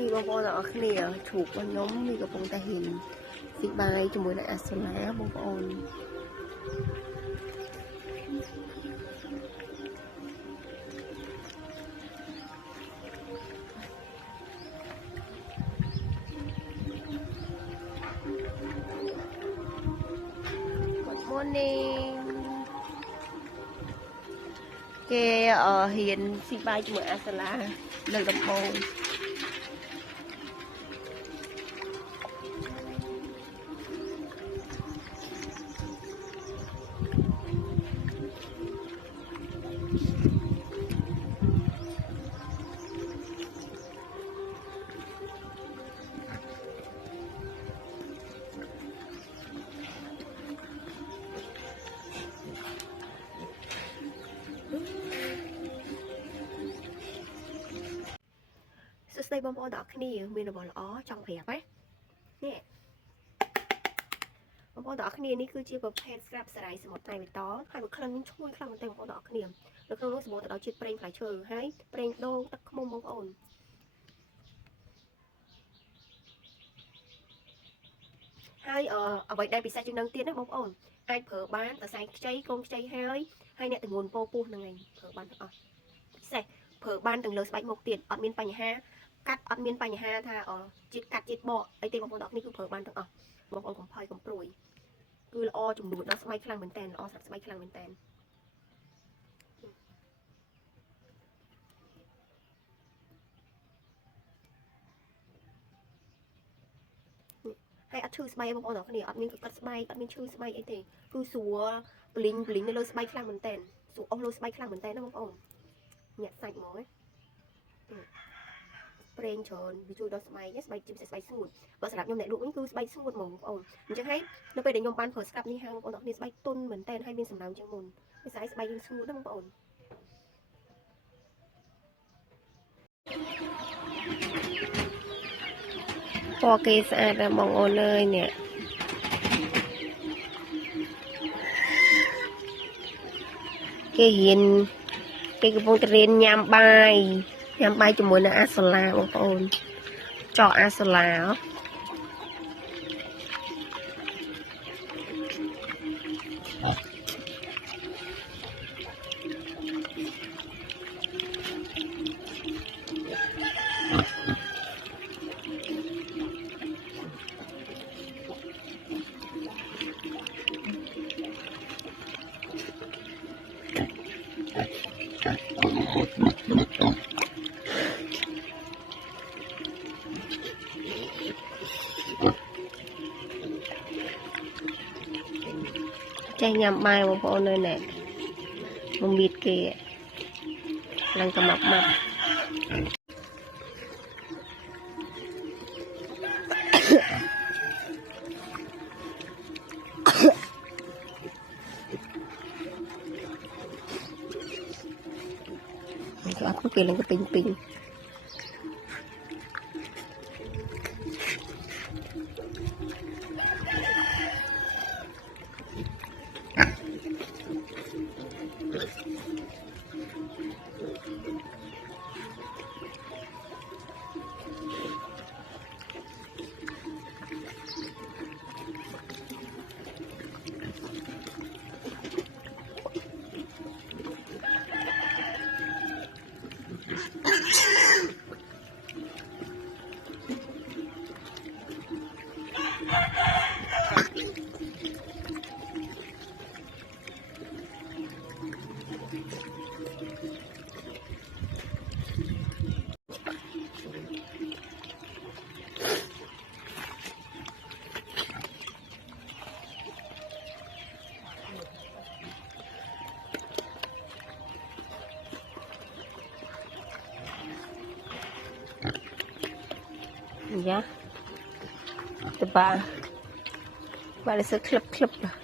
นี่บางคนเอาขี้เหนียวถูกมันน้มมีกระปงตาหินสิบใบจมูกในอัศนะบางคนmorning គេហ៊ានស៊ីបាយជាមួយអាសាឡាលើកដំបូងស្ដីបងប្អូនទាំងអស់គ្នាមានរបស់ល្អចង់ប្រាប់នេះបងប្អូនទាំងអស់គ្នានេះគឺជាប្រភេទស្រាប់សារាយសមុទ្រតែបៃតងហើយវាក្លិនឈ្ងុយខ្លាំងមែនទែនបងប្អូនទាំងអស់គ្នានៅក្នុងនោះសម្បូរទៅដោយជាតិប្រេងផ្លែឈើហើយប្រេងដូងទឹកឃ្មុំបងប្អូនហើយអ្វីដែលពិសេសជាងនឹងទៀតណាបងប្អូនអាចប្រើបានតសែងខ្ចីកូនខ្ចីហើយអ្នកទម្ងន់ពោពោះហ្នឹងឯងប្រើបានទាំងអស់ពិសេសប្រើបានទាំងលើស្បែកមុខទៀតអត់មានបញ្ហាកាត់អត់មានបញ្ហាថាជាតិកាត់ជាតិបកអីទេបងប្អូនទាំងនេះគឺប្រើបានទាំងអស់បងប្អូនកុំភ័យកុំព្រួយគឺល្អចំនួនដល់ស្បែកខ្លាំងមែនតើល្អសម្រាប់ស្បែកខ្លាំងមែនតើហើយអត់ឈឺស្បែកបងប្អូនទាំងគ្នាអត់មានកាត់ស្បែកអត់មានឈឺស្បែកអីទេគឺស្រួលប្លីងនៅលើស្បែកខ្លាំងមែនតើស្រួលអស់លើស្បែកខ្លាំងមែនតើណាបងប្អូនញាក់សាច់ហ្មងប្រេងច្រើនវាជួយដល់ស្បែកស្បែកជាស្បែកស្ងួតបើសម្រាប់ខ្ញុំអ្នកលក់នេះគឺស្បែកស្ងួតហ្មងបងប្អូនអញ្ចឹងហើយនៅពេលដែលខ្ញុំបានប្រើស្កាប់នេះហើយបងប្អូនទាំងគ្នាស្បែកទន់មែនតើហើយមានសំណើមជាងមុនវាស្បែកយើងស្ងួតណាបងប្អូនពណ៌គេស្អាតណាស់បងប្អូនអើយនេះគេហ៊ានគេកំពុងតែរៀនញ៉ាំបាយជាមួយនឹងអាសូឡាបងប្អូនចោអាសូឡាចេះញ៉ាំបាយបងប្អូននៅនេះមកមៀតគេឡើងកំមកមកអត់ពេលឡើងទៅពេញYa, tebak, balik seklep lah.